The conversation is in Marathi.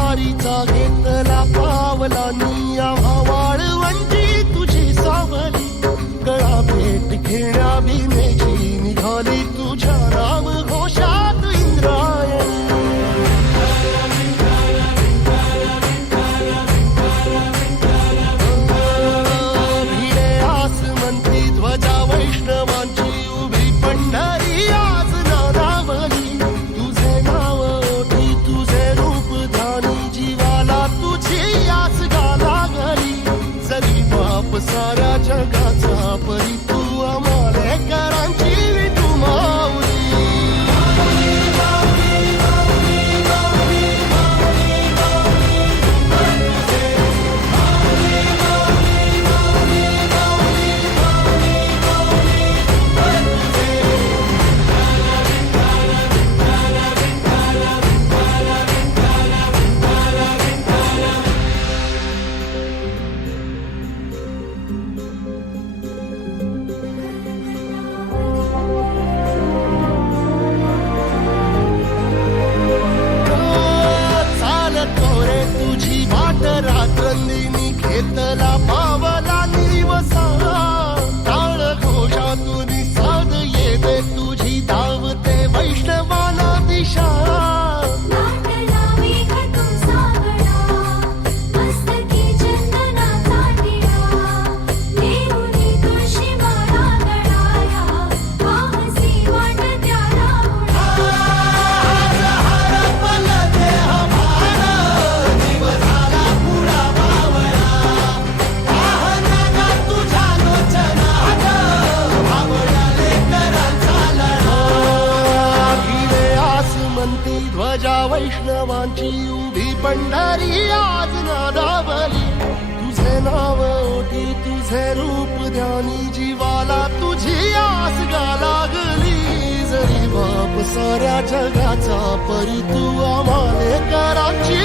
वारीचा घेतला पावलांनी आम्हा वाळवंटी तुझी सावली गळा भेट घेण्या भीमेची निघाली तुझ्या नाम घोषात इंद्रायणी भिडे आसमंती ध्वजा वैष्णवांची उभी पंढरी आज नादावली तुझे नाव ओठी तुझे रूप ध्यानी जीवाला तुझी आस गा लागली जरी बाप साऱ्या जगाचा परी तू आमालेकरांची विठू माऊली रात्रंदिनी घेतला पावला निवसा टाळ घोषातून साध येते तुझी धावते वैष्णवाला दिशा ध्वजा वैष्णवांची उभी पंढरी आज नादावली तुझे नाव ओठी तुझे रूप ध्यानी जीवाला तुझी आस गा लागली जरी बाप साऱ्या जगाचा परी तू आम्हालेकरांची